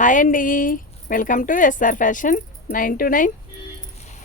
Hi అండి, welcome to SR fashion 929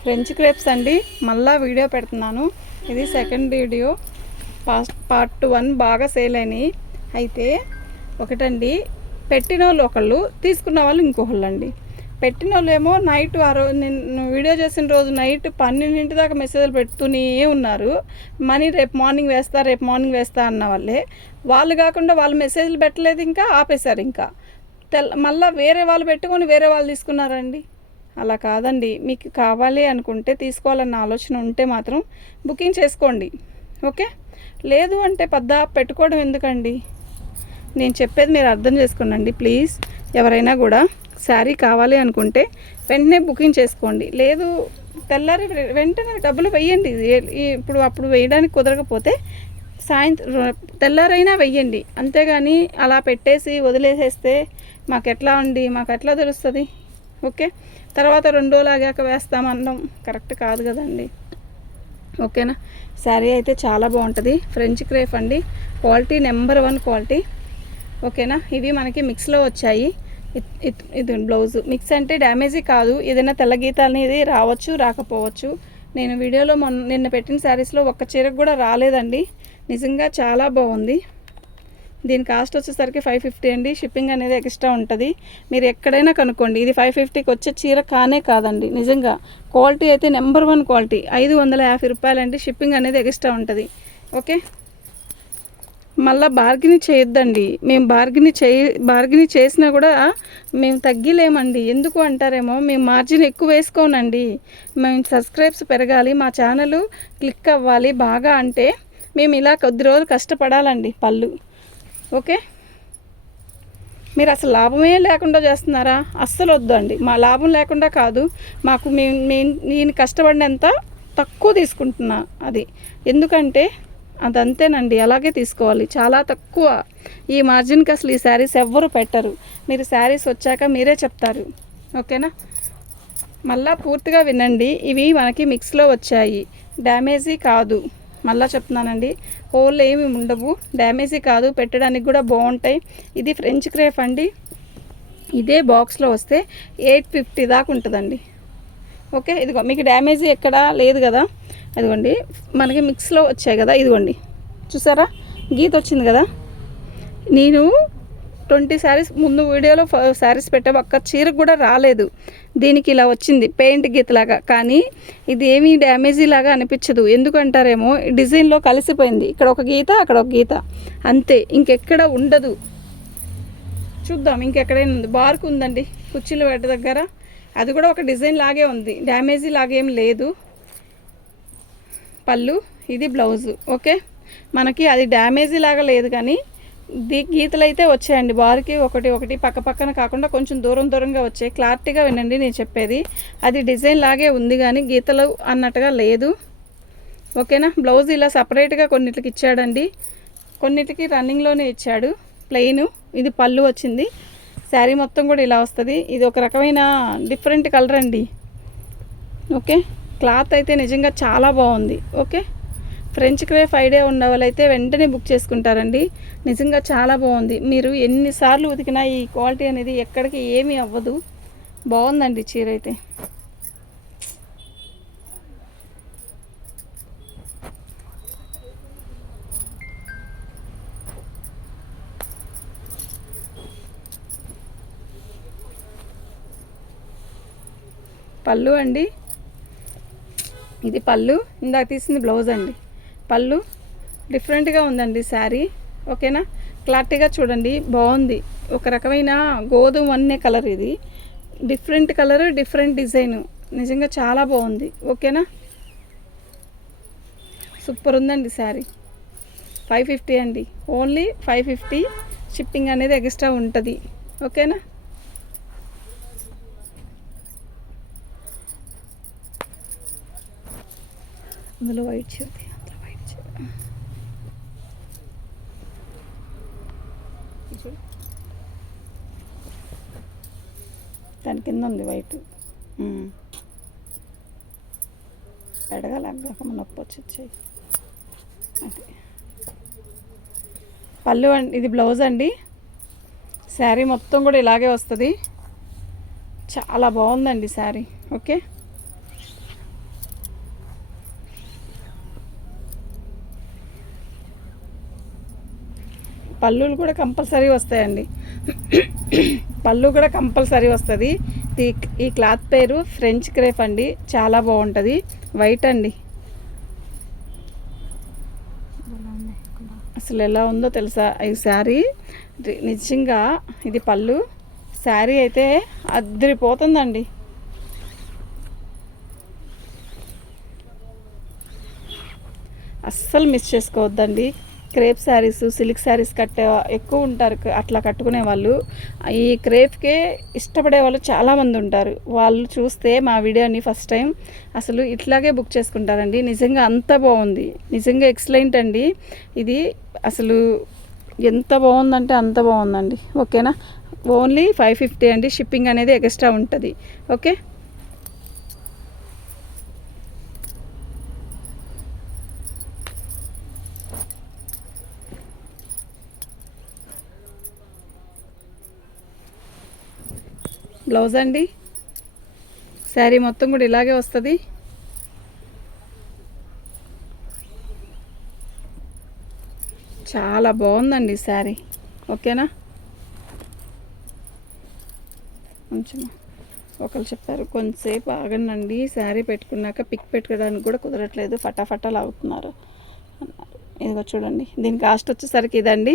French crepes అండి. మళ్ళీ వీడియో పెడుతున్నాను. ఇది సెకండ్ వీడియో. పార్ట్ 1 బాగా సేల్ అయినాయి. అయితే ఒకటండి, పెట్టిన వాళ్ళు ఒకళ్ళు, తీసుకున్న వాళ్ళు ఇంకొకళ్ళు అండి. పెట్టిన వాళ్ళు ఏమో నైట్ నేను వీడియో చేసిన రోజు నైట్ 12 దాకా మెసేజ్లు పెడుతూనే ఉన్నారు. మనీ రేపు మార్నింగ్ వేస్తా అన్న వాళ్ళు కాకుండా వాళ్ళు మెసేజ్లు పెట్టలేదు, ఇంకా ఆపేశారు. ఇంకా మళ్ళీ వేరే వాళ్ళు పెట్టుకొని వేరే వాళ్ళు తీసుకున్నారండి. అలా కాదండి. మీకు కావాలి అనుకుంటే, తీసుకోవాలన్న ఆలోచన ఉంటే మాత్రం బుకింగ్ చేసుకోండి, ఓకే? లేదు అంటే పెట్టుకోవడం ఎందుకండి? నేను చెప్పేది మీరు అర్థం చేసుకోండి ప్లీజ్. ఎవరైనా కూడా శారీ కావాలి అనుకుంటే వెంటనే బుకింగ్ చేసుకోండి. లేదు తెల్లారి వెంటనే డబ్బులు వేయండి. అప్పుడు వేయడానికి కుదరకపోతే తెల్లారైనా వెయ్యండి. అంతేగాని అలా పెట్టేసి వదిలేసేస్తే మాకు ఎట్లా తెలుస్తుంది? ఓకే, తర్వాత 2 రోజులు ఆగాక వేస్తామనడం కరెక్ట్ కాదు కదండి, ఓకేనా? శారీ అయితే చాలా బాగుంటుంది. ఫ్రెంచ్ క్రేప్ అండి, క్వాలిటీ నెంబర్ 1 క్వాలిటీ, ఓకేనా? ఇవి మనకి మిక్స్లో వచ్చాయి. ఇది బ్లౌజ్ మిక్స్ అంటే డ్యామేజీ కాదు. ఏదైనా తెల్ల గీతాలు అనేది రావచ్చు, రాకపోవచ్చు. నేను వీడియోలో నిన్న పెట్టిన శారీస్లో ఒక్క చీరకు కూడా రాలేదండి. నిజంగా చాలా బాగుంది. దీని కాస్ట్ వచ్చేసరికి 550 అండి. షిప్పింగ్ అనేది ఎక్స్ట్రా ఉంటుంది. మీరు ఎక్కడైనా కనుక్కోండి, ఇది 550కి వచ్చే చీర కాదండి. నిజంగా క్వాలిటీ అయితే నెంబర్ 1 క్వాలిటీ. 550 రూపాయలండి. షిప్పింగ్ అనేది ఎక్స్ట్రా ఉంటుంది, ఓకే? మళ్ళీ బార్గెన్ చేయొద్దండి. మేము బార్గెన్ చేసినా కూడా మేము తగ్గిలేమండి. ఎందుకు అంటారేమో, మేము మార్జిన్ ఎక్కువ వేసుకోనండి. మేము సబ్స్క్రైబ్స్ పెరగాలి, మా ఛానల్ క్లిక్ అవ్వాలి బాగా అంటే మేము ఇలా కొద్ది రోజులు కష్టపడాలండి పళ్ళు, ఓకే? మీరు అసలు లాభమే లేకుండా చేస్తున్నారా? అస్సలు వద్దండి. మా లాభం లేకుండా కాదు, మాకు నేను కష్టపడినంత తక్కువ తీసుకుంటున్నా. అది ఎందుకంటే అదంతేనండి, అలాగే తీసుకోవాలి. చాలా తక్కువ ఈ మార్జిన్కి అసలు ఈ శారీస్ ఎవ్వరు పెట్టరు. మీరు శారీస్ వచ్చాక మీరే చెప్తారు, ఓకేనా? మళ్ళీ పూర్తిగా వినండి. ఇవి మనకి మిక్స్లో వచ్చాయి, డ్యామేజీ కాదు. మళ్ళీ చెప్తున్నానండి, హోల్ ఏమి ఉండవు, డ్యామేజీ కాదు, పెట్టడానికి కూడా బాగుంటాయి. ఇది ఫ్రెంచ్ క్రేప్ అండి. ఇదే బాక్స్లో వస్తే 850 దాకా ఉంటుందండి, ఓకే? ఇదిగో మీకు డ్యామేజీ ఎక్కడా లేదు కదా. అదిగోండి, మనకి మిక్స్లో వచ్చాయి కదా. ఇదిగోండి, చూసారా గీత వచ్చింది కదా. నేను 20 శారీస్ ముందు వీడియోలో శారీస్ పెట్టే ఒక్క చీరకు కూడా రాలేదు. దీనికి ఇలా వచ్చింది పెయింట్ గీతలాగా. కానీ ఇది ఏమీ డ్యామేజీ లాగా అనిపించదు. ఎందుకంటారేమో, డిజైన్లో కలిసిపోయింది. ఇక్కడ ఒక గీత, అక్కడ ఒక గీత, అంతే, ఇంకెక్కడ ఉండదు. చూద్దాం ఇంకెక్కడైనా ఉంది. బార్కు ఉందండి కుర్చీలు పెట్ట దగ్గర, అది కూడా ఒక డిజైన్ లాగే ఉంది, డ్యామేజీ లాగేం లేదు. పళ్ళు, ఇది బ్లౌజు, ఓకే? మనకి అది డ్యామేజీ లాగా లేదు, కానీ గీతలు అయితే వచ్చాయండి. బార్కి ఒకటి పక్కన కాకుండా కొంచెం దూరంగా వచ్చాయి. క్లారిటీగా వినండి నేను చెప్పేది. అది డిజైన్ లాగే ఉంది, కానీ గీతలు అన్నట్టుగా లేదు, ఓకేనా? బ్లౌజ్ ఇలా సపరేట్గా కొన్నిటికి ఇచ్చాడండి, కొన్నిటికి రన్నింగ్లోనే ఇచ్చాడు ప్లెయిన్. ఇది పళ్ళు వచ్చింది. శారీ మొత్తం కూడా ఇలా వస్తుంది. ఇది ఒక రకమైన డిఫరెంట్ కలర్ అండి, ఓకే? క్లాత్ అయితే నిజంగా చాలా బాగుంది, ఓకే? ఫ్రెంచ్ క్రేప్ ఐడియా ఉన్న వాళ్ళైతే వెంటనే బుక్ చేసుకుంటారండి. నిజంగా చాలా బాగుంది. మీరు ఎన్నిసార్లు ఉతికినా ఈ క్వాలిటీ అనేది ఎక్కడికి ఏమీ అవ్వదు. బాగుందండి చీర అయితే. పళ్ళు అండి, ఇది పళ్ళు. ఇందాక తీసింది బ్లౌజ్ అండి. పళ్ళు డిఫరెంట్గా ఉందండి శారీ, ఓకేనా? క్లారిటీగా చూడండి, బాగుంది. ఒక రకమైన గోధుమ వన్నే కలర్. ఇది డిఫరెంట్ కలర్, డిఫరెంట్ డిజైను, నిజంగా చాలా బాగుంది, ఓకేనా? సూపర్ ఉందండి శారీ. 550 అండి, ఓన్లీ 550. షిప్పింగ్ అనేది ఎక్స్ట్రా ఉంటుంది, ఓకేనా? అందులో వైట్ చీరది, అందులో వైట్ చీర దాని కింద ఉంది వైట్. ఎడగలేక నొప్పి వచ్చి అది పళ్ళు అండి. ఇది బ్లౌజ్ అండి. శారీ మొత్తం కూడా ఇలాగే వస్తుంది. చాలా బాగుందండి శారీ. ఓకే, పళ్ళులు కూడా కంపల్సరీ వస్తాయండి. పళ్ళు కూడా కంపల్సరీ వస్తుంది. ఈ క్లాత్ పేరు ఫ్రెంచ్ క్రేప్ అండి. చాలా బాగుంటుంది. వైట్ అండి. అసలు ఎలా ఉందో తెలుసా ఈ శారీ. నిజంగా ఇది పళ్ళు. శారీ అయితే అద్దరిపోతుందండి. అస్సలు మిస్ చేసుకోవద్దండి. క్రేప్ శారీస్, సిల్క్ శారీస్ ఎక్కువ ఉంటారు అట్లా కట్టుకునే వాళ్ళు. ఈ క్రేప్కే ఇష్టపడే వాళ్ళు చాలామంది ఉంటారు. వాళ్ళు చూస్తే మా వీడియోని ఫస్ట్ టైం అసలు ఇట్లాగే బుక్ చేసుకుంటారండి. నిజంగా అంత బాగుంది. నిజంగా ఎక్సలెంట్ అండి. ఇది అసలు ఎంత బాగుందంటే అంత బాగుందండి. ఓకేనా, ఓన్లీ 550 అండి. షిప్పింగ్ అనేది ఎక్స్ట్రా ఉంటుంది. ఓకే, బ్లౌజ్ అండి. శారీ మొత్తం కూడా ఇలాగే వస్తుంది. చాలా బాగుందండి శారీ. ఓకేనా, కొంచెం ఒకరు చెప్పారు కొంతసేపు ఆగండి, శారీ పెట్టుకున్నాక పిక్ పెట్టుకోవడానికి కూడా కుదరట్లేదు, ఫటాఫటాలు అవుతున్నారు అన్నారు. ఇదిగో చూడండి, దీని కాస్ట్ వచ్చేసరికి ఇదండి.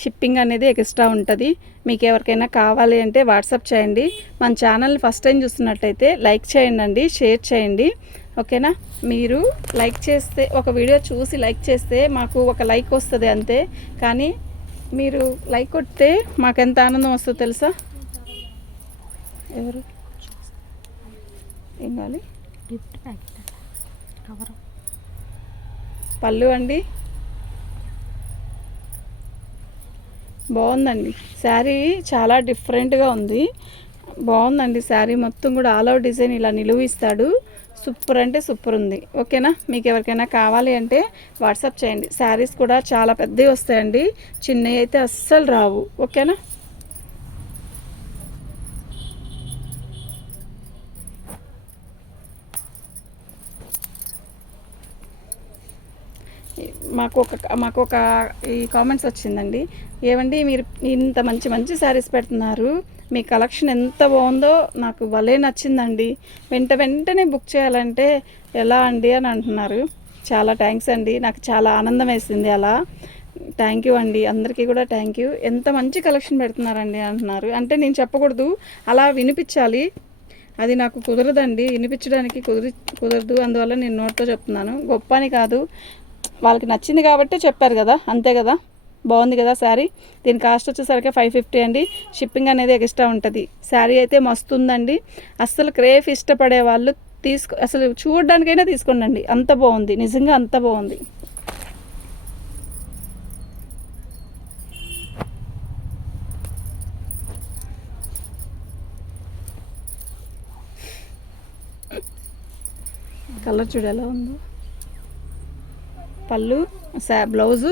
షిప్పింగ్ అనేది ఎక్స్ట్రా ఉంటుంది. మీకు ఎవరికైనా కావాలి అంటే వాట్సాప్ చేయండి. మన ఛానల్ ఫస్ట్ టైం చూస్తున్నట్టయితే లైక్ చేయండి, షేర్ చేయండి. ఓకేనా, మీరు లైక్ చేస్తే, ఒక వీడియో చూసి లైక్ చేస్తే మాకు ఒక లైక్ వస్తుంది అంతే. కానీ మీరు లైక్ కొడితే మాకు ఎంత ఆనందం వస్తుందో తెలుసా. ఎవరు ఏం కావాలి? Gift packet cover. పళ్ళు అండి, బాగుందండి. శారీ చాలా డిఫరెంట్గా ఉంది. బాగుందండి. శారీ మొత్తం కూడా ఆల్ అవుట్ డిజైన్ ఇలా నిలువు ఇస్తాడు. సూపర్ అంటే సూపర్ ఉంది. ఓకేనా, మీకు ఎవరికైనా కావాలి అంటే వాట్సాప్ చేయండి. శారీస్ కూడా చాలా పెద్దవి వస్తాయండి, చిన్నవి అయితే అస్సలు రావు. ఓకేనా, మాకు ఒక ఈ కామెంట్స్ వచ్చిందండి. ఏమండి మీరు ఇంత మంచి మంచి శారీస్ పెడుతున్నారు, మీ కలెక్షన్ ఎంత బాగుందో నాకు భలే నచ్చిందండి, వెంటనే బుక్ చేయాలంటే ఎలా అండి అని అంటున్నారు. చాలా థ్యాంక్స్ అండి, నాకు చాలా ఆనందం వేసింది అలా. థ్యాంక్ యూ అండి, అందరికీ కూడా థ్యాంక్ యూ. ఎంత మంచి కలెక్షన్ పెడుతున్నారండి అంటున్నారు. అంటే నేను చెప్పకూడదు, అలా వినిపించాలి. అది నాకు కుదరదండి, వినిపించడానికి కుదరదు. అందువల్ల నేను నోట్తో చెప్తున్నాను. గొప్ప అని కాదు, వాళ్ళకి నచ్చింది కాబట్టి చెప్పారు కదా, అంతే కదా. బాగుంది కదా శారీ. దీని కాస్ట్ వచ్చేసరికి 550 అండి. షిప్పింగ్ అనేది ఎక్స్ట్రా ఉంటుంది. శారీ అయితే మస్తు ఉందండి. అస్సలు క్రేప్ ఇష్టపడే వాళ్ళు అసలు చూడడానికైనా తీసుకోండి, అంత బాగుంది. నిజంగా అంత బాగుంది. కలర్ చూడు ఎలా ఉందో. పళ్ళు, బ్లౌజు,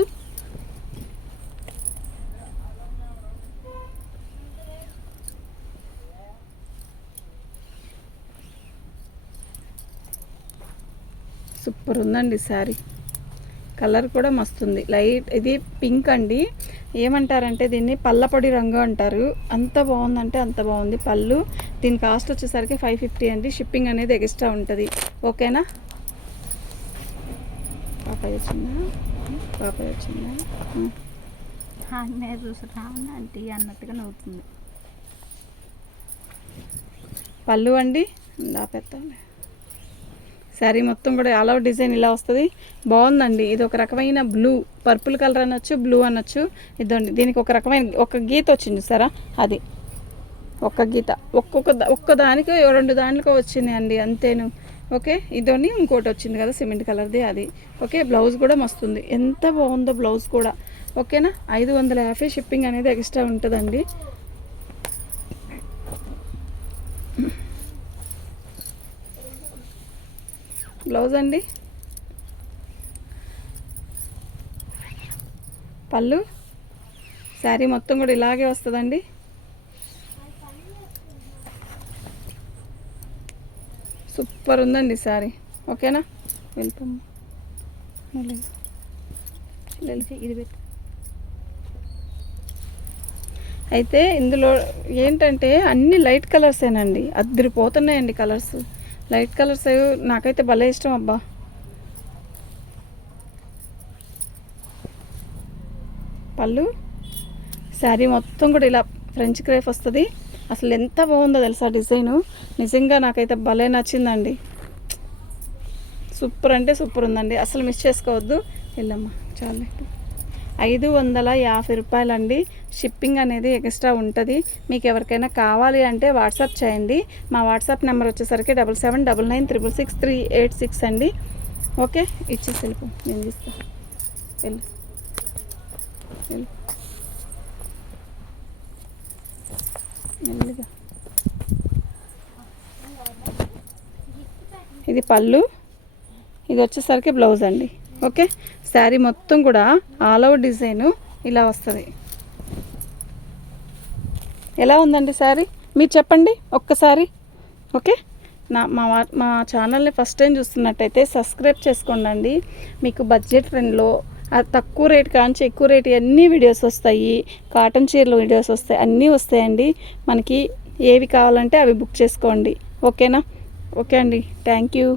సూపర్ ఉందండి శారీ. కలర్ కూడా మస్తుంది. లైట్ ఇది పింక్ అండి. ఏమంటారంటే దీన్ని పల్లపొడి రంగు అంటారు. అంత బాగుందంటే అంత బాగుంది. పళ్ళు, దీని కాస్ట్ వచ్చేసరికి 550 అండి. షిప్పింగ్ అనేది ఎక్స్ట్రా ఉంటుంది. ఓకేనా, పాపాయ వచ్చిందా చూసురా అంటే అన్నట్టుగా నవ్వుతుంది. పళ్ళు అండి, దాపెత్తాలి. శారీ మొత్తం కూడా ఆల్ అవుట్ డిజైన్ ఇలా వస్తుంది. బాగుందండి. ఇది ఒక రకమైన బ్లూ, పర్పుల్ కలర్ అనొచ్చు, బ్లూ అనొచ్చు. ఇదండి, దీనికి ఒక రకమైన ఒక గీత వచ్చింది సరే, అది ఒక్క గీత ఒక్క దానికి 2 దాంట్లో వచ్చింది అండి, అంతేను. ఓకే, ఇదోని ఇంకోటి వచ్చింది కదా సిమెంట్ కలర్ది, అది. ఓకే, బ్లౌజ్ కూడా మస్తుంది. ఎంత బాగుందో బ్లౌజ్ కూడా. ఓకేనా, 550 షిప్పింగ్ అనేది ఎక్స్ట్రా ఉంటుందండి. బ్లౌజ్ అండి, పళ్ళు, శారీ మొత్తం కూడా ఇలాగే వస్తుందండి. సూపర్ ఉందండి సారీ. ఓకేనా, వెళ్ళిపోమ్మ. ఇది పెట్టు. అయితే ఇందులో ఏంటంటే అన్ని లైట్ కలర్సేనండి, అద్దరిపోతున్నాయండి కలర్స్. లైట్ కలర్స్ నాకైతే భలే ఇష్టం అబ్బా. పళ్ళు శారీ మొత్తం కూడా ఇలా ఫ్రెంచ్ క్రేప్ వస్తుంది. అసలు ఎంత బాగుందో తెలుసా డిజైను. నిజంగా నాకైతే భలే నచ్చిందండి. సూపర్ అంటే సూపర్ ఉందండి, అసలు మిస్ చేసుకోవద్దు. వెళ్ళమ్మా చాలే. 550 రూపాయలండి. షిప్పింగ్ అనేది ఎక్స్ట్రా ఉంటుంది. మీకు ఎవరికైనా కావాలి అంటే వాట్సాప్ చేయండి. మా వాట్సాప్ నెంబర్ వచ్చేసరికి 7799666386 అండి. ఓకే, ఇచ్చేసి వెళ్ళిపో, నేను తీస్తాను. వెళ్ళు వెళ్ళు మెల్లిగా. ఇది పళ్ళు, ఇది వచ్చేసరికి బ్లౌజ్ అండి. ఓకే, శారీ మొత్తం కూడా ఆల్ ఓవర్ డిజైను ఇలా వస్తుంది. ఎలా ఉందండి శారీ మీరు చెప్పండి ఒక్కసారి. ఓకే, మా ఛానల్ని ఫస్ట్ టైం చూస్తున్నట్టయితే సబ్స్క్రైబ్ చేసుకోండి. మీకు బడ్జెట్ ఫ్రెండ్లో తక్కువ రేట్ కాంచి ఎక్కువ రేట్ అన్ని వీడియోస్ వస్తాయి. కాటన్ చీరలు వీడియోస్ వస్తాయి, అన్నీ వస్తాయండి. మనకి ఏవి కావాలంటే అవి బుక్ చేసుకోండి. ఓకేనా? ఓకే అండి, థ్యాంక్ యూ.